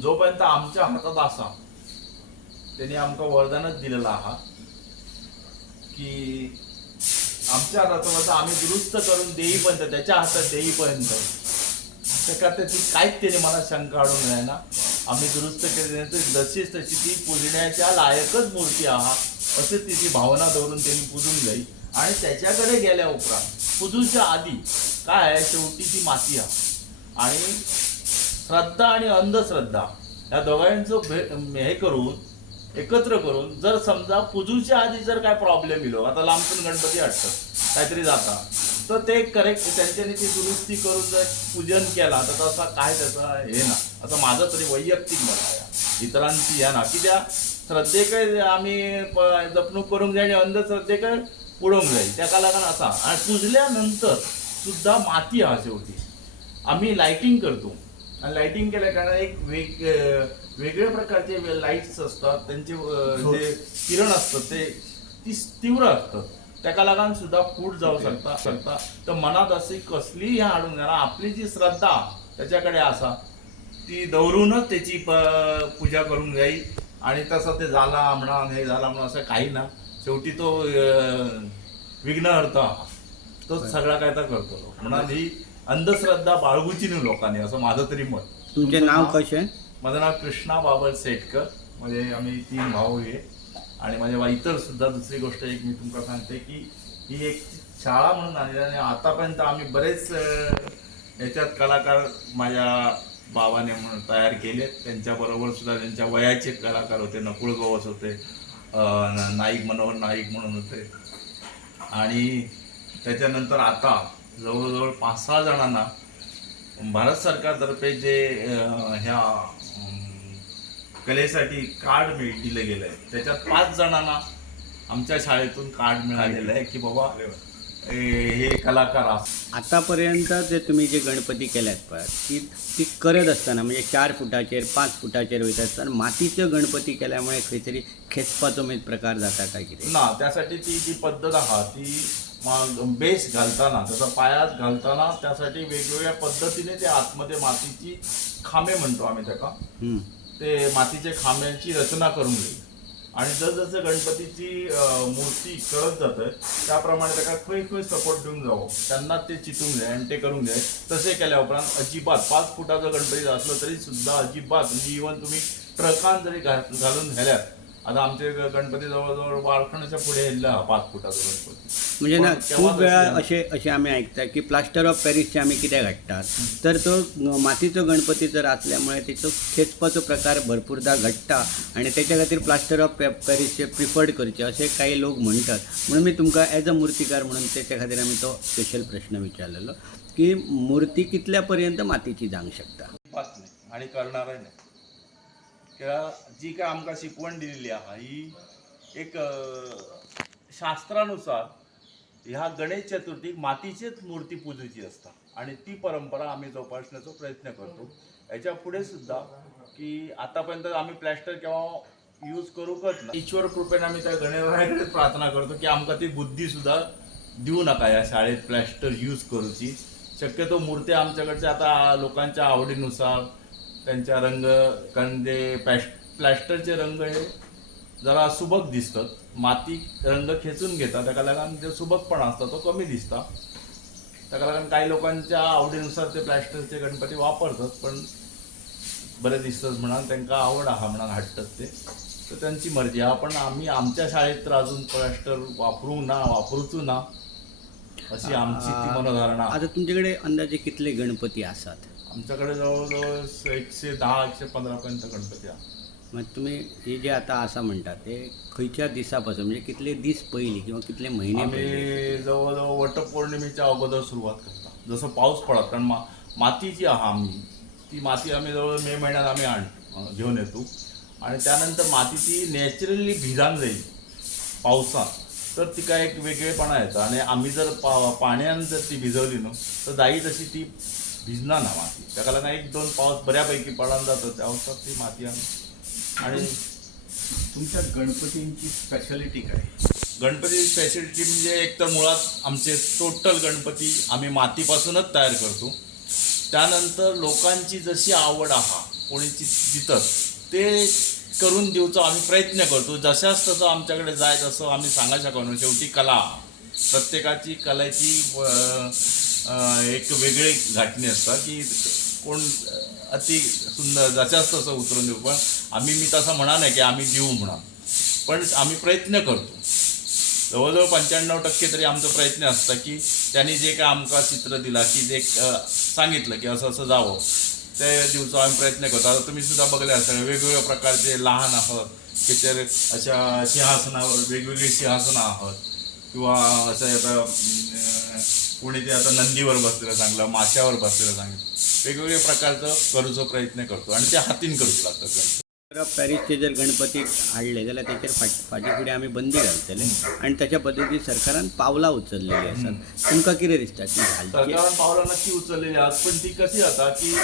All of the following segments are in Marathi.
जोपर्यंत आमच्या हातात असा त्यांनी आमका वरदानच दिलेला आहा की आमच्या हातात आम्ही दुरुस्त करून देईपर्यंत त्याच्या हातात देईपर्यंत त्या त्याची काहीच त्याने मला शंका अडून नाही ना. आम्ही दुरुस्त केली तर जशीच तशी ती पुजण्याच्या लायकच मूर्ती आहात असे तिची भावना धरून त्यांनी पुजून जाईल. आणि त्याच्याकडे गेल्या उपरांत पुजूच्या आधी काय आहे, शेवटी ती माती आहे. आणि श्रद्धा आणि अंधश्रद्धा या दोघांचं हे करून एकत्र करून जर समजा पूजूच्या आधी जर काय प्रॉब्लेम येलो, आता लांबून गणपती हटतं काहीतरी जाता, तर ते करेक्ट त्यांच्यानी ती दुरुस्ती करून जर पूजन केला तर तसा काय त्याचा हे ना, असं माझं तरी वैयक्तिक मत आहे. इतरांची या ना की त्या श्रद्धेकडे आम्ही जपणूक करून घ्या आणि अंधश्रद्धेकडे उडवून जाईल त्या लागून असा. आणि पुजल्यानंतर सुद्धा माती हा शेवटी आम्ही लाइटिंग करतो. आणि लाइटिंग केल्या कारण एक वेगळ्या प्रकारचे लाईट्स असतात, त्यांचे जे किरण असतात ते तीव्र असतात, त्या लागून सुद्धा फूट जाऊ शकता. तर मनात अशी कसली ह्या हाडून जाणार, आपली जी श्रद्धा त्याच्याकडे असा ती दौरूनच त्याची पूजा करून जाईल. आणि तसं ते झाला म्हणा हे झाला म्हणा असं काही ना, शेवटी तो विघ्नहर्ता तो सगळा काय तर करतो. म्हणा ही अंधश्रद्धा बाळगूची नाही लोकांनी, असं माझं तरी मत. तुमचे नाव कसे? माझं नाव कृष्णा बाबल सेटकर. म्हणजे आम्ही 3 भाऊ आहे. आणि माझ्या इतर सुद्धा दुसरी गोष्ट एक मी तुम्हाला सांगते की ही एक शाळा म्हणून आली. आणि आतापर्यंत आम्ही बरेच याच्यात कलाकार माझ्या बाबाने म्हणून तयार केले. त्यांच्याबरोबर सुद्धा त्यांच्या वयाचे कलाकार होते. नकुळ गवस होते, नाईक मनोहर नाईक म्हणून होते. आणि त्याच्यानंतर आता जवळजवळ 5-6 जणांना भारत सरकारतर्फे जे ह्या कलेसाठी कार्ड दिलं गेलं आहे, त्याच्यात 5 जणांना आमच्या शाळेतून कार्ड मिळालेलं आहे की बाबा हे कलाकार असतात. आतापर्यंत जे तुम्ही जे गणपती केल्यात पण ती करत असताना म्हणजे 4 फुटाचेर 5 फुटाचेर वयता असताना मातीचो गणपती केल्यामुळे खंय तरी खेचपाचो प्रकार जाता काय कितें ना, त्यासाठी ती जी पद्धत आहा ती बेस घालताना त्याचा पायात घालताना त्यासाठी वेगवेगळ्या पद्धतीने ते आतमध्ये मातीची खांबे म्हणतो आम्ही त्याका, ते मातीच्या खांब्यांची रचना करून घेईल. आणि जसजसं गणपतीची मूर्ती करत जातं त्याप्रमाणे त्याला खंय सपोर्ट देऊन जावं, त्यांना ते चितून घ्या आणि ते करून घ्या. तसे केल्या उपरांत अजिबात 5 फुटाचा गणपती असलं तरी सुद्धा अजिबात म्हणजे इव्हन तुम्ही ट्रकान जरी घालून घ्याल्यात. आता आमचे गणपती जवळजवळ बाळखणाच्या पुढे येयला 5 फुटाचा गणपती. म्हणजे ना खूप वेळा असे आम्ही ऐकतात की प्लास्टर ऑफ पॅरिसचे आम्ही कित्याक हाडटात तर तो मातीचो गणपती जर असल्यामुळे त्याचो खेचपाचो प्रकार भरपूरदा घडटा आणि त्याच्या खातीर प्लास्टर ऑफ पॅरिसचे प्रिफर्ड करचे असे काही लोक म्हणतात. म्हणून मी तुमकां ॲज अ मूर्तिकार म्हणून त्याच्या खातीर आम्ही तो स्पेशल प्रश्न विचारलेलो की मूर्ती कितल्या पर्यंत मातीची जावंक शकता? नाही आणि करणारही नाही. किंवा जी काय आमकां शिकवण दिलेली आहे ही एक शास्त्रानुसार ह्या गणेश चतुर्थीक मातीचीच मूर्ती पूजेची असता आणि ती परंपरा आम्ही जोपासण्याचा प्रयत्न करतो. याच्या पुढे सुद्धा की आतापर्यंत आम्ही प्लॅस्टर केव्हा यूज करूकच ना. ईश्वर कृपेने आम्ही त्या गणेशाकडे प्रार्थना करतो की आमकां ती बुद्धी सुद्धा देऊ नका या शाळेत प्लॅस्टर यूज करूची. शक्यतो मूर्त्या आमच्याकडच्या आता लोकांच्या आवडीनुसार त्यांच्या रंग, कारण ते प्लॅस्टरचे रंग हे जरा सुबक दिसतात, माती रंग खेचून घेतात, त्या लागून जे सुबकपणा असता तो कमी दिसता. त्या लागून काही लोकांच्या आवडीनुसार ते प्लॅस्टरचे गणपती वापरतात, पण बरे दिसतात म्हणून त्यांना आवड आहे म्हणून हाडतात ते, तर त्यांची मर्जी. पण आम्ही आमच्या शाळेत तर अजून प्लॅस्टर वापरूच ना अशी आमची ती मनोधारणा. आता तुमच्याकडे अंदाजे कितले गणपती असतात? आमच्याकडे जवळजवळ 110-115 पर्यंत गणपती आहे. मग तुम्ही हे जे आता असा म्हणतात ते खंयच्या दिसापासून म्हणजे कितले दीस पयलीं किंवा कितले महिने आम्ही जवळजवळ वटपौर्णिमेच्या अगोदर सुरुवात करता. जसं पाऊस पडत, कारण माती जी आहे आम्ही ती माती आम्ही जवळ मे महिन्यात आम्ही घेऊन येतो आणि त्यानंतर माती ती नॅचरली भिजान जाईल पावसात, तर ती काय एक वेगळेपणा येतं. आणि आम्ही जर पाण्यानं जर ती भिजवली ना तर जाई तशी ती भिजणार ना माती. त्या कारण 1-2 पाऊस बऱ्यापैकी पडून जातं त्या अवस्थेत ती माती आम्ही. आणि तुमच्या गणपतींची स्पेशालिटी काय? गणपती स्पेशालिटी म्हणजे एक तर मुळात आमचे टोटल गणपती आम्ही मातीपासूनच तयार करतो. त्यानंतर लोकांची जशी आवड आहे, कोणीची दितात ते करून दिवचो आम्ही प्रयत्न करतो. जशाच तसं आमच्याकडे जाय तसं आम्ही सांगा शकतो. शेवटी कला प्रत्येकाची कलेची एक वेगळी घाटणी असतात की कोण अति सुंदर जशाच तसं उतरून देऊ. पण मी तसं म्हणा नाही की आम्ही देऊ म्हणा, पण आम्ही प्रयत्न करतो. जवळजवळ 95% तरी आमचा प्रयत्न असता की त्यांनी जे काय आमका चित्र दिला की जे सांगितलं की असं असं जावं ते दिवचो आम्ही प्रयत्न करतो. आता तुम्ही सुद्धा बघले असाल वेगवेगळ्या प्रकारचे लहान आहात त्याच्यावर अशा सिंहासनावर वेगवेगळी सिंहासनं आहात किंवा असं आता कोणी ते आता नंदीवर बसलेलं चांगलं, माशावर बसलेलं चांगलं, वेगवेगळ्या प्रकारचं करूचो प्रयत्न करतो आणि ते हातीन करूचे लागतात गणपती. पॅरिसचे जर गणपती हाडले जाल्यार त्याचेर फाटी फुडें आमी बंदी घालतले आणि त्याच्या पद्दतीन सरकारान पावलां उचललेली आसात. तुमकां कितें दिसता की घालची? सरकारान पावलां नक्की उचललेली आहात, पण ती कशी जाता की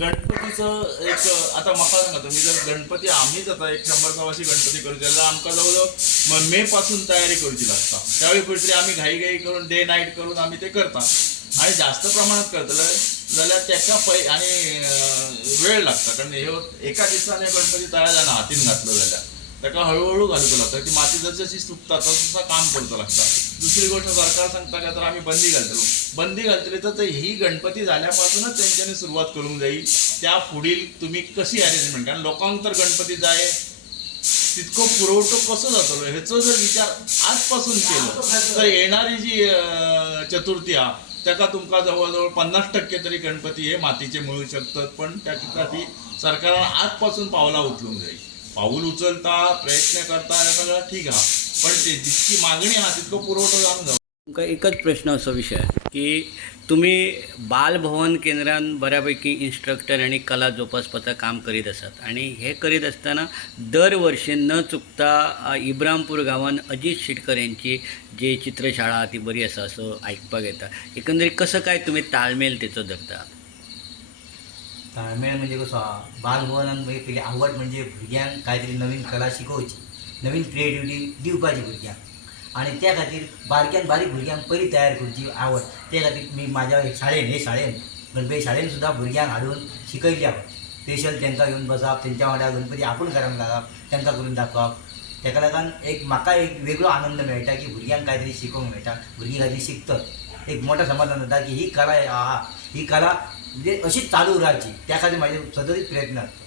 गणपतीचं एक आता म्हाका सांगा तुम्ही जर गणपती आम्हीच आता एक 100-150 गणपती करूचे जाल्यार आमकां जवळजवळ मे पासून तयारी करची लागता. त्यावेळी कुठेतरी आम्ही घाई करून डे नाईट करून आम्ही ते करता आणि जास्त प्रमाणात करतले जाल्यार त्याका आणि वेळ लागता. कारण हे एका दिसाने गणपती तयार जायना हातीन घातलो जाल्यार ताका हळूहळू घालूचो लागता. ती माती जशी सुकता तसं काम करचो लागता. दुसरी गोष्ट सरकार सांगता का तर आम्ही बंदी घालतलो. बंदी घालतली तर ही गणपती झाल्यापासूनच त्यांच्यानी सुरुवात करूंक जाई. त्या पुढील तुम्ही कशी अरेंजमेंट, कारण लोकांक तर गणपती जाय तितको पुरवठो कसो जातलो ह्याचो जर विचार आजपासून केलो तर येणारी जी चतुर्थी हा त्याका तुमका जवळजवळ 50% तरी गणपती हे मातीचे मिळू शकतात. पण त्यासाठी सरकारान आजपासून पावलां उचलूंक जाय. पाऊल उचलता प्रयत्न करता हे सगळं ठीक हा, पण ते जितकी मागणी हा तितको पुरवठो जावंक जाय. तुमकां एकच प्रश्न असो विशय की तुम्ही बालभवन केंद्रान बऱ्यापैकी इन्स्ट्रक्टर आणि कला जोपासपाचं काम करीत आसात आणि हे करीत असताना दर वर्षी न चुकता इब्रामपूर गावान अजित शिटकर यांची जी चित्रशाळा ती बरी आसा असं आयकपाक येता. एकंदरीत कसं काय तुम्ही ताळमेळ तेचो धरता? ताळमेळ म्हणजे कसो हा, बालभवनान पयली आवड म्हणजे भुरग्यांक कांय नवीन कला शिकोवची, नवीन क्रिएटिविटी दिवपाची भुरग्यांक आणि त्या खातीर बारक्यान बारीक भुरग्यांक पयली तयार करची आवड. त्या खातीर मी माझ्या शाळेन गणपती शाळेन सुद्धा भुरग्यांक हाडून शिकयली आवड. स्पेशल तांकां घेवन बसप, तेंच्या वांगडा गणपती आपूण करांक लागप, तांकां करून दाखोवप. ताका लागून म्हाका एक वेगळो आनंद मेळटा की भुरग्यांक कांय तरी शिकोवंक मेळटा, भुरगीं कांय तरी शिकतात. एक मोठं समाधान जाता की ही कला आहा, ही कला म्हणजे अशीच चालू रावची. त्या खातीर म्हाजे सतत प्रयत्न आसता.